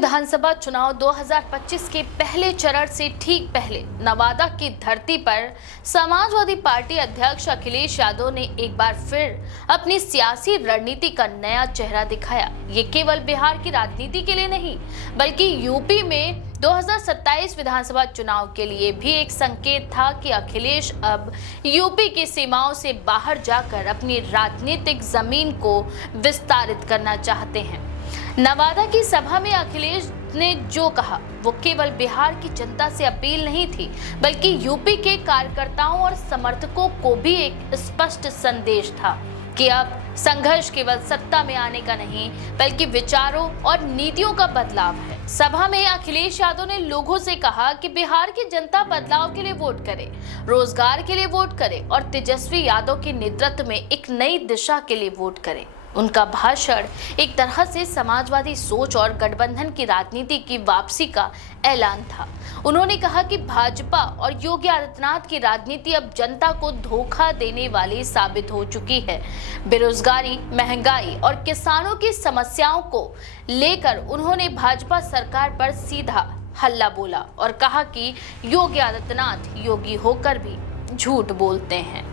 विधानसभा चुनाव 2025 के पहले चरण से ठीक पहले नवादा की धरती पर समाजवादी पार्टी अध्यक्ष अखिलेश यादव ने एक बार फिर अपनी सियासी रणनीति का नया चेहरा दिखाया। ये केवल बिहार की राजनीति के लिए नहीं, बल्कि यूपी में 2027 विधानसभा चुनाव के लिए भी एक संकेत था कि अखिलेश अब यूपी की सीमाओं से बाहर जाकर अपनी राजनीतिक जमीन को विस्तारित करना चाहते हैं। नवादा की सभा में अखिलेश ने जो कहा वो केवल बिहार की जनता से अपील नहीं थी, बल्कि यूपी के कार्यकर्ताओं और समर्थकों को भी एक स्पष्ट संदेश था कि अब संघर्ष केवल सत्ता में आने का नहीं, बल्कि विचारों और नीतियों का बदलाव है। सभा में अखिलेश यादव ने लोगों से कहा कि बिहार की जनता बदलाव के लिए वोट करे, रोजगार के लिए वोट करे और तेजस्वी यादव के नेतृत्व में एक नई दिशा के लिए वोट करे। उनका भाषण एक तरह से समाजवादी सोच और गठबंधन की राजनीति की वापसी का ऐलान था। उन्होंने कहा कि भाजपा और योगी आदित्यनाथ की राजनीति अब जनता को धोखा देने वाली साबित हो चुकी है। बेरोजगारी, महंगाई और किसानों की समस्याओं को लेकर उन्होंने भाजपा सरकार पर सीधा हल्ला बोला और कहा कि योगी आदित्यनाथ योगी होकर भी झूठ बोलते हैं।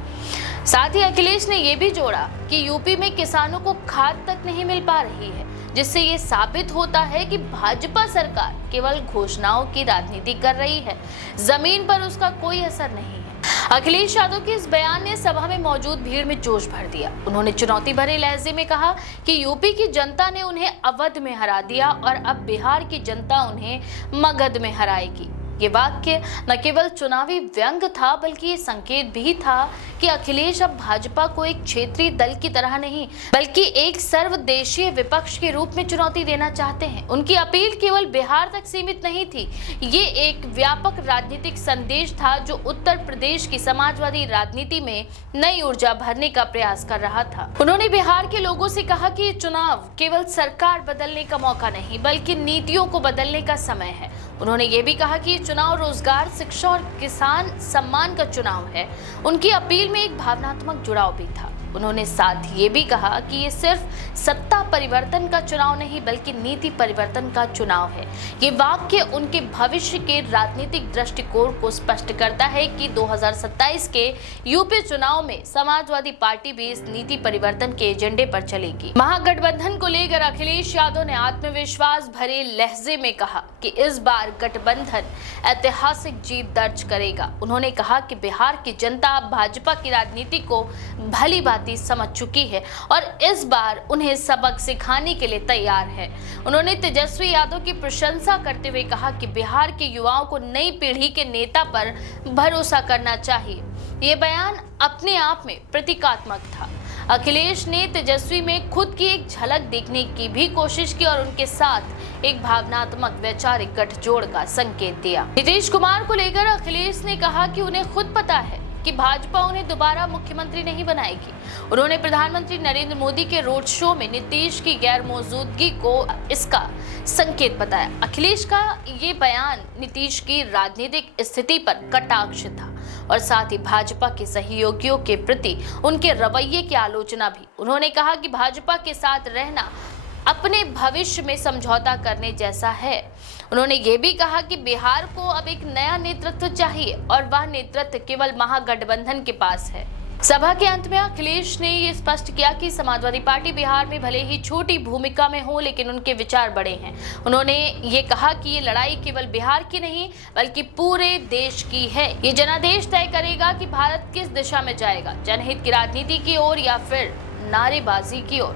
साथ ही अखिलेश ने यह भी जोड़ा कि यूपी में किसानों को खाद तक नहीं मिल पा रही है, जिससे ये साबित होता है कि भाजपा सरकार केवल घोषणाओं की राजनीति कर रही है, जमीन पर उसका कोई असर नहीं है। अखिलेश यादव के इस बयान ने सभा में मौजूद भीड़ में जोश भर दिया। उन्होंने चुनौती भरे लहजे में कहा कि यूपी की जनता ने उन्हें अवध में हरा दिया और अब बिहार की जनता उन्हें मगध में हराएगी। ये वाक्य न केवल चुनावी व्यंग था, बल्कि ये संकेत भी था कि अखिलेश अब भाजपा को एक क्षेत्रीय दल की तरह नहीं, बल्कि एक सर्वदेशीय विपक्ष के रूप में चुनौती देना चाहते हैं। उनकी अपील केवल बिहार तक सीमित नहीं थी, ये एक व्यापक राजनीतिक संदेश था जो उत्तर प्रदेश की समाजवादी राजनीति में नई ऊर्जा भरने का प्रयास कर रहा था। उन्होंने बिहार के लोगों से कहा कि ये चुनाव केवल सरकार बदलने का मौका नहीं, बल्कि नीतियों को बदलने का समय है। उन्होंने ये भी कहा कि चुनाव रोजगार, शिक्षा और किसान सम्मान का चुनाव है। उनकी अपील में एक भावनात्मक जुड़ाव भी था। उन्होंने साथ ये भी कहा कि ये सिर्फ सत्ता परिवर्तन का चुनाव नहीं, बल्कि नीति परिवर्तन का चुनाव है। ये वाक्य उनके भविष्य के राजनीतिक दृष्टिकोण को स्पष्ट करता है कि 2027 के यूपी चुनाव में समाजवादी पार्टी भी इस नीति परिवर्तन के एजेंडे पर चलेगी। महागठबंधन को लेकर अखिलेश यादव ने आत्मविश्वास भरे लहजे में कहा कि इस बार गठबंधन ऐतिहासिक जीत दर्ज करेगा। उन्होंने कहा कि बिहार की जनता अब भाजपा की राजनीति को भली भांति समझ चुकी है और इस बार उन्हें सबक सिखाने के लिए तैयार है। उन्होंने तेजस्वी यादव की प्रशंसा करते हुए कहा कि बिहार के युवाओं को नई पीढ़ी के नेता पर भरोसा करना चाहिए। ये बयान अपने आप में प्रतीकात्मक था। अखिलेश ने तेजस्वी में खुद की एक झलक देखने की भी कोशिश की और उनके साथ एक भावनात्मक वैचारिक गठजोड़ का संकेत दिया। नीतीश कुमार को लेकर अखिलेश ने कहा कि उन्हें खुद पता है कि भाजपा उन्हें दोबारा मुख्यमंत्री नहीं बनाएगी। उन्होंने प्रधानमंत्री नरेंद्र मोदी के रोड शो में नीतीश की गैर मौजूदगी को इसका संकेत बताया। अखिलेश का ये बयान नीतीश की राजनीतिक स्थिति पर कटाक्ष था और साथ ही भाजपा के सहयोगियों के प्रति उनके रवैये की आलोचना भी। उन्होंने कहा कि भाजपा के साथ रहना अपने भविष्य में समझौता करने जैसा है। उन्होंने ये भी कहा कि बिहार को अब एक नया नेतृत्व चाहिए और वह नेतृत्व केवल महागठबंधन के पास है। सभा के अंत में अखिलेश ने ये स्पष्ट किया कि समाजवादी पार्टी बिहार में भले ही छोटी भूमिका में हो, लेकिन उनके विचार बड़े हैं। उन्होंने ये कहा कि ये लड़ाई केवल बिहार की नहीं, बल्कि पूरे देश की है। ये जनादेश तय करेगा कि भारत किस दिशा में जाएगा, जनहित की राजनीति की ओर या फिर नारेबाजी की ओर।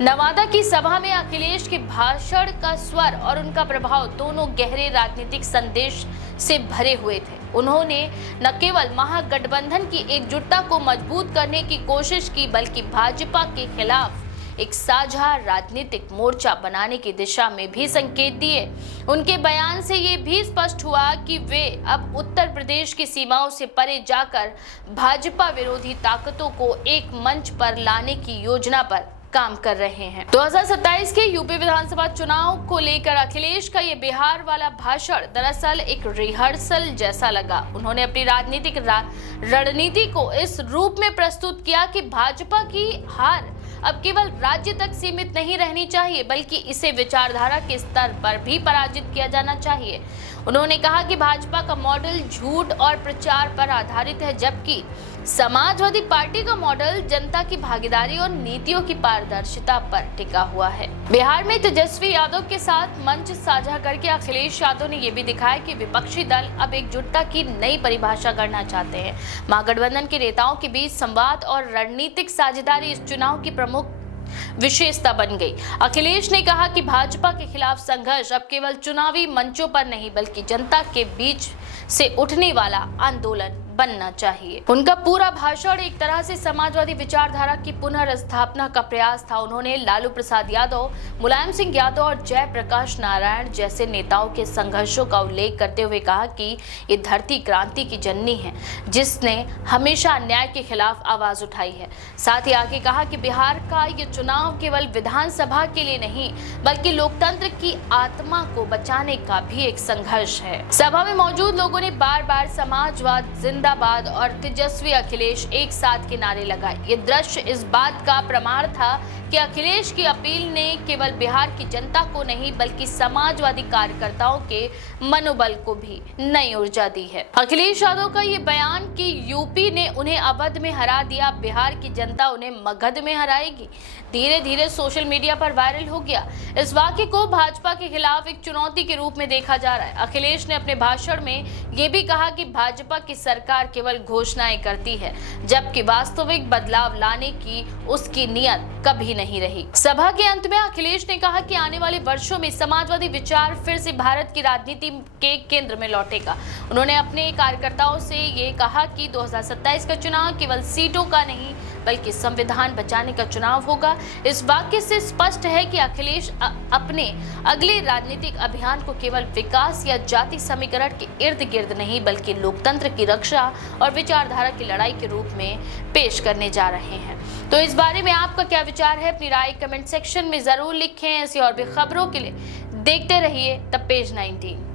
नवादा की सभा में अखिलेश के भाषण का स्वर और उनका प्रभाव दोनों गहरे राजनीतिक संदेश से भरे हुए थे। उन्होंने न केवल महागठबंधन की एकजुटता को मजबूत करने की कोशिश की, बल्कि भाजपा के खिलाफ एक साझा राजनीतिक मोर्चा बनाने की दिशा में भी संकेत दिए। उनके बयान से ये भी स्पष्ट हुआ कि वे अब उत्तर प्रदेश की सीमाओं से परे जाकर भाजपा विरोधी ताकतों को एक मंच पर लाने की योजना पर काम कर रहे हैं। 2027 के यूपी विधानसभा चुनाव को लेकर अखिलेश का ये बिहार वाला भाषण दरअसल एक रिहर्सल जैसा लगा। उन्होंने अपनी राजनीतिक रणनीति को इस रूप में प्रस्तुत किया कि भाजपा की हार अब केवल राज्य तक सीमित नहीं रहनी चाहिए, बल्कि इसे विचारधारा के स्तर पर भी पराजित किया जाना चाहिए। उन्होंने कहा कि भाजपा का मॉडल झूठ और प्रचार पर आधारित है, जबकि समाजवादी पार्टी का मॉडल जनता की भागीदारी और नीतियों की पारदर्शिता पर टिका हुआ है। बिहार में तेजस्वी यादव के साथ मंच साझा करके अखिलेश यादव ने यह भी दिखाया कि विपक्षी दल अब एकजुटता की नई परिभाषा करना चाहते हैं। महागठबंधन के नेताओं के बीच संवाद और रणनीतिक साझेदारी इस चुनाव की प्रमुख विशेषता बन गई। अखिलेश ने कहा कि भाजपा के खिलाफ संघर्ष अब केवल चुनावी मंचों पर नहीं, बल्कि जनता के बीच से उठने वाला आंदोलन बनना चाहिए। उनका पूरा भाषण एक तरह से समाजवादी विचारधारा की पुनर्स्थापना का प्रयास था। उन्होंने लालू प्रसाद यादव, मुलायम सिंह यादव और जयप्रकाश नारायण जैसे नेताओं के संघर्षों का उल्लेख करते हुए कहा कि ये धरती क्रांति की जननी है, जिसने हमेशा अन्याय के खिलाफ आवाज उठाई है। साथ ही आगे कहा कि बिहार का ये चुनाव केवल विधानसभा के लिए नहीं, बल्कि लोकतंत्र की आत्मा को बचाने का भी एक संघर्ष है। सभा में मौजूद लोगों ने बार बार समाजवाद जिंदाबाद और तेजस्वी अखिलेश एक साथ के नारे लगाए। ये दृश्य इस बात का प्रमाण था कि अखिलेश की अपील ने केवल बिहार की जनता को नहीं, बल्कि समाजवादी कार्यकर्ताओं के मनोबल को भी नई ऊर्जा दी है। अखिलेश यादव का ये बयान कि यूपी ने उन्हें अवध में हरा दिया, बिहार की जनता उन्हें मगध में हराएगी, धीरे धीरे सोशल मीडिया पर वायरल हो गया। इस वाक्य को भाजपा के खिलाफ एक चुनौती के रूप में देखा जा रहा है। अखिलेश ने अपने भाषण में ये भी कहा कि भाजपा की सरकार केवल घोषणाएं करती है, जबकि वास्तविक बदलाव लाने की उसकी नियत कभी नहीं रही। सभा के अंत में अखिलेश ने कहा कि आने वाले वर्षों में समाजवादी विचार फिर से भारत की राजनीति के केंद्र में लौटेगा। उन्होंने अपने कार्यकर्ताओं से ये कहा कि 2027 का चुनाव केवल सीटों का नहीं, बल्कि संविधान बचाने का चुनाव होगा। इस वाक्य से स्पष्ट है कि अखिलेश अपने अगले राजनीतिक अभियान को केवल विकास या जाति समीकरण के इर्द गिर्द नहीं, बल्कि लोकतंत्र की रक्षा और विचारधारा की लड़ाई के रूप में पेश करने जा रहे हैं। तो इस बारे में आपका क्या विचार है? अपनी राय कमेंट सेक्शन में जरूर लिखें। ऐसी और भी खबरों के लिए देखते रहिए द पेज 19।